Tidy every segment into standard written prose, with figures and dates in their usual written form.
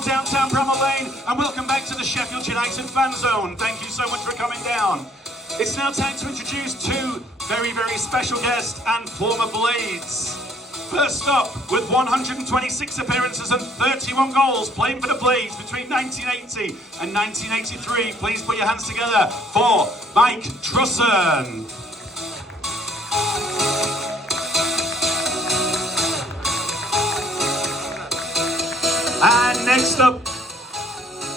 beautiful downtown Bramall Lane, and welcome back to the Sheffield United Fanzone. Thank you so much for coming down. It's now time to introduce two very, very special guests and former Blades. First up, with 126 appearances and 31 goals, playing for the Blades between 1980 and 1983. Please put your hands together for Mike Trussen. And next up,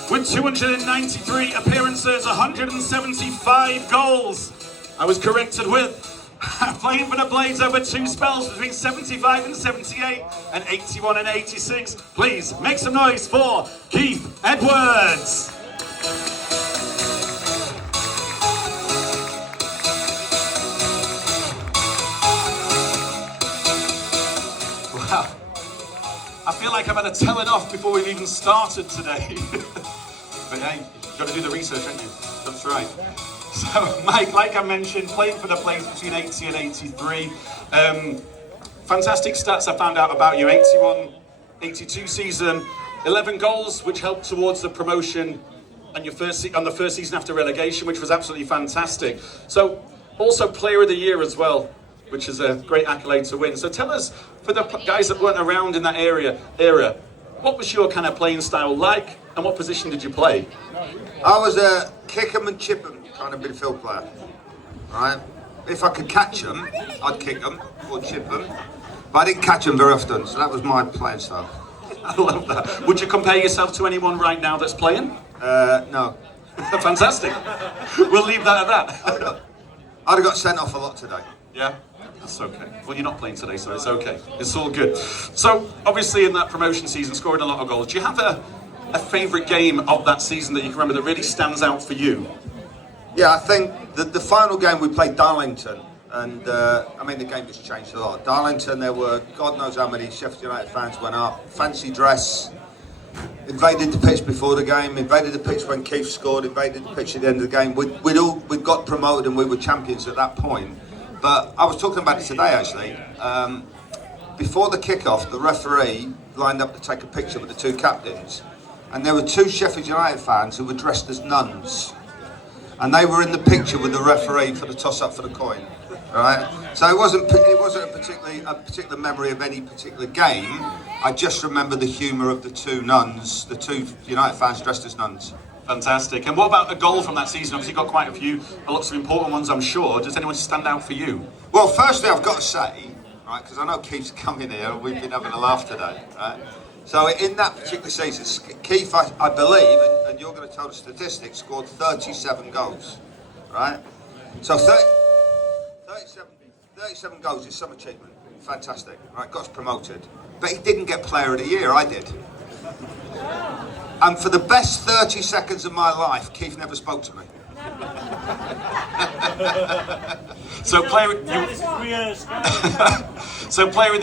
with 293 appearances, 175 goals, I was corrected with, playing for the Blades over two spells between 75 and 78 and 81 and 86. Please make some noise for Keith Edwards. Wow. I feel like I've had to tell it off before we've even started today. But hey, you've got to do the research, haven't you? That's right. So, Mike, like I mentioned, playing for the Blades between 80 and 83. Fantastic stats I found out about you. 81-82 season, 11 goals, which helped towards the promotion on your on the first season after relegation, which was absolutely fantastic. So, also Player of the Year as well, which is a great accolade to win. So tell us, for the guys that weren't around in that era, what was your kind of playing style like, and what position did you play? I was a kick 'em and chip 'em kind of midfield player, right? If I could catch them, I'd kick them or chip them, but I didn't catch them very often, so that was my playing style. I love that. Would you compare yourself to anyone right now that's playing? No. Fantastic. We'll leave that at that. I'd have got sent off a lot today. Yeah? That's okay. Well, you're not playing today, so it's okay. It's all good. So, obviously in that promotion season, scoring a lot of goals, do you have a favourite game of that season that you can remember that really stands out for you? Yeah, I think the final game we played Darlington, and I mean the game just changed a lot. Darlington, there were God knows how many Sheffield United fans went up, fancy dress, invaded the pitch before the game, invaded the pitch when Keith scored, invaded the pitch at the end of the game. We'd got promoted and we were champions at that point. But I was talking about it today actually. Before the kick-off, the referee lined up to take a picture with the two captains, and there were two Sheffield United fans who were dressed as nuns, and they were in the picture with the referee for the toss-up for the coin. Right? So it wasn't a particular memory of any particular game. I just remember the humour of the two nuns, the two United fans dressed as nuns. Fantastic. And what about a goal from that season? Obviously, you've got quite a few, lots of important ones, I'm sure. Does anyone stand out for you? Well, firstly, I've got to say, right, because I know Keith's coming here and we've been having a laugh today, right? So in that particular season, Keith, I believe, and you're going to tell the statistics, scored 37 goals, right? So 37 goals is some achievement. Fantastic, right? Got us promoted. But he didn't get Player of the Year, I did. And for the best 30 seconds of my life, Keith never spoke to me. So Player of the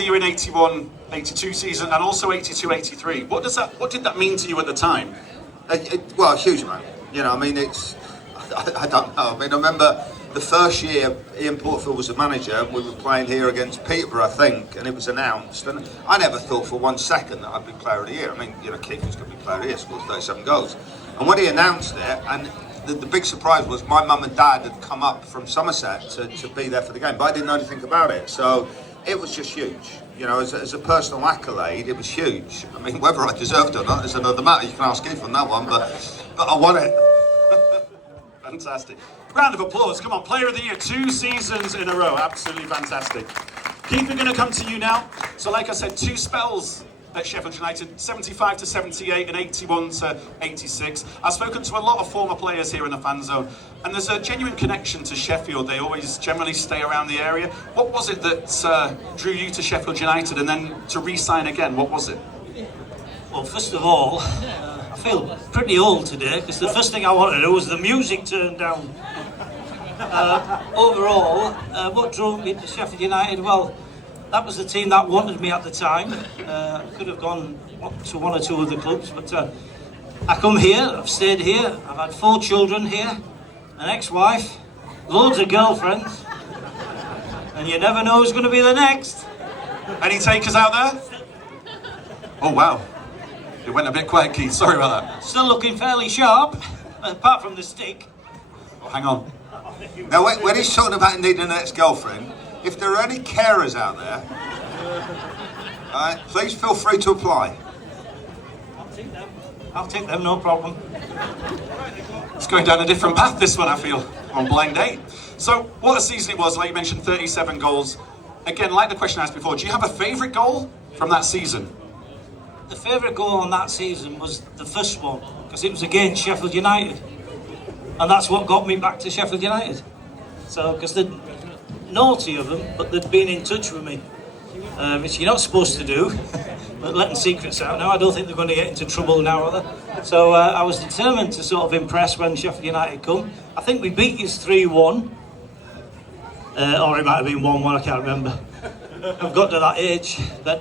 Year in 81-82 season, and also 82-83. What did that mean to you at the time? Well, a huge amount. You know, I mean, I don't know. I mean, I remember the first year Ian Porterfield was the manager, and we were playing here against Peterborough, I think, and it was announced, and I never thought for 1 second that I'd be Player of the Year. I mean, you know, Keith was going to be Player of the Year, scored 37 goals. And when he announced it, and the big surprise was my mum and dad had come up from Somerset to be there for the game, but I didn't know anything about it, so it was just huge. You know, as a personal accolade, it was huge. I mean, whether I deserved it or not is another matter. You can ask Keith on that one, but I won it. Fantastic. Round of applause. Come on, Player of the Year, 2 seasons in a row. Absolutely fantastic. Keith, we're going to come to you now. So like I said, 2 spells at Sheffield United, 75-78 and 81-86. I've spoken to a lot of former players here in the fan zone, and there's a genuine connection to Sheffield. They always generally stay around the area. What was it that drew you to Sheffield United, and then to re-sign again? What was it? Well, first of all, I feel pretty old today because the first thing I wanted to do was the music turned down. Overall, what drove me to Sheffield United? Well, that was the team that wanted me at the time. I could have gone to 1 or 2 other clubs, but I come here, I've stayed here, I've had 4 children here, an ex-wife, loads of girlfriends, and you never know who's going to be the next. Any takers out there? Oh, wow. It went a bit quiet, Keith. Sorry about that. Still looking fairly sharp, apart from the stick. Oh, hang on. Now, when he's talking about needing an ex-girlfriend, if there are any carers out there, please feel free to apply. I'll take them, no problem. It's going down a different path, this one, I feel, on blind date. So, what a season it was. Like you mentioned, 37 goals. Again, like the question I asked before, do you have a favourite goal from that season? The favourite goal on that season was the first one, because it was against Sheffield United. And that's what got me back to Sheffield United. So, because they'd naughty of them, but they'd been in touch with me, which you're not supposed to do, but letting secrets out now. I don't think they're going to get into trouble now, are they? So I was determined to sort of impress when Sheffield United come. I think we beat you 3-1, or it might have been 1-1, I can't remember. I've got to that age, but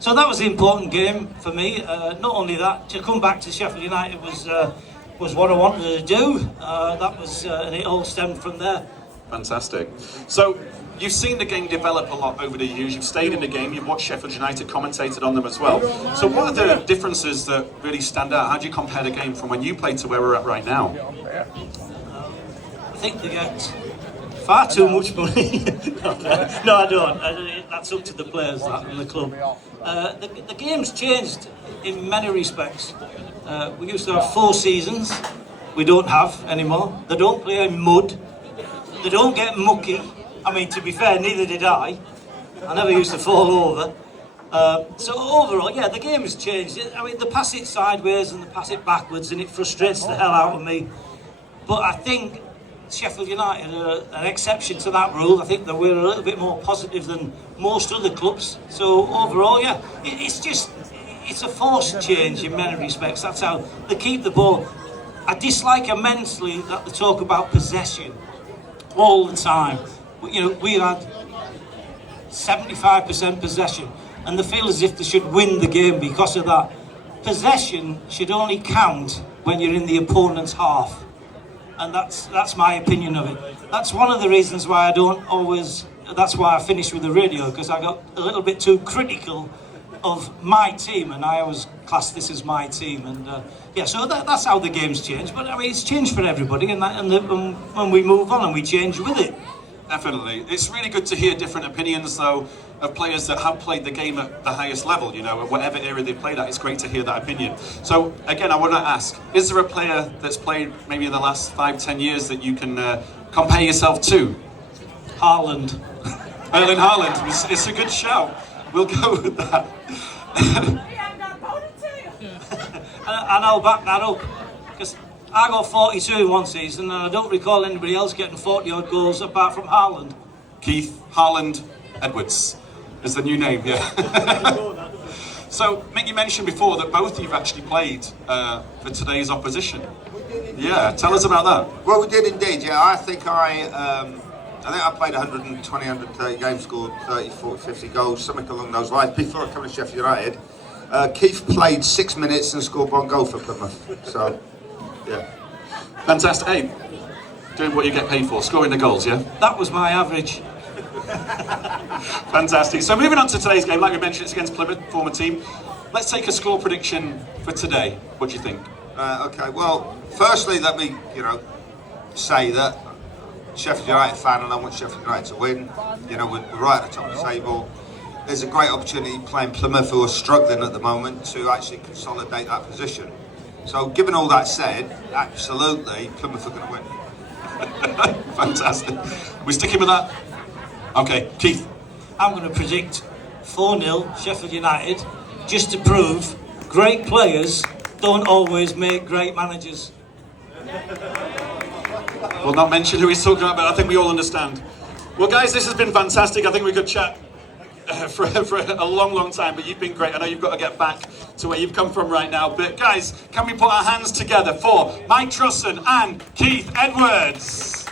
so that was the important game for me. Not only that, to come back to Sheffield United was what I wanted to do. That was, and it all stemmed from there. Fantastic. So, you've seen the game develop a lot over the years. You've stayed in the game. You've watched Sheffield United, commentated on them as well. So, what are the differences that really stand out? How do you compare the game from when you played to where we're at right now? I think they get far too much money. No, I don't. That's up to the players that, and the club. The game's changed in many respects. We used to have 4 seasons. We don't have anymore. They don't play in mud. They don't get mucky. I mean, to be fair, neither did I. I never used to fall over. So overall, yeah, the game has changed. I mean, they pass it sideways and they pass it backwards, and it frustrates the hell out of me. But I think Sheffield United are an exception to that rule. I think that we're a little bit more positive than most other clubs. So overall, yeah, it's a forced change in many respects. That's how they keep the ball. I dislike immensely that they talk about possession all the time. You know, we had 75% possession, and they feel as if they should win the game because of that. Possession should only count when you're in the opponent's half, and that's my opinion of it. That's one of the reasons why I don't always. That's why I finished with the radio, because I got a little bit too critical of my team, and I always class this as my team, and yeah, so that's how the game's changed. But I mean, it's changed for everybody, and when we move on and we change with it. Definitely. It's really good to hear different opinions, though, of players that have played the game at the highest level, you know, at whatever era they've played at. It's great to hear that opinion. So, again, I want to ask, is there a player that's played maybe in the last 5-10 years that you can compare yourself to? Haaland. Erling Haaland. It's a good shout. We'll go with that. And I'll back that up, because I got 42 in one season, and I don't recall anybody else getting 40-odd goals apart from Haaland. Keith Haaland Edwards is the new name, yeah. So, Mick, you mentioned before that both of you have actually played for today's opposition. Yeah, tell us about that. Well, we did indeed, yeah. I think I played 120, 130 games, scored 30, 40, 50 goals, something along those lines, before I came to Sheffield United. Keith played 6 minutes and scored 1 goal for Plymouth, so, yeah. Fantastic. Hey, doing what you get paid for, scoring the goals, yeah? That was my average. Fantastic. So moving on to today's game, like we mentioned, it's against Plymouth, former team. Let's take a score prediction for today. What do you think? Okay, well, firstly, let me, say that Sheffield United fan, and I want Sheffield United to win. You know, we're right at the top of the table. There's a great opportunity playing Plymouth, who are struggling at the moment, to actually consolidate that position. So, given all that said, absolutely, Plymouth are going to win. Fantastic. We're sticking with that? Okay, Keith. I'm going to predict 4-0 Sheffield United, just to prove great players don't always make great managers. We'll not mention who he's talking about, but I think we all understand. Well, guys, this has been fantastic. I think we could chat for a long, long time, but you've been great. I know you've got to get back to where you've come from right now, but guys, can we put our hands together for Mike Trussen and Keith Edwards?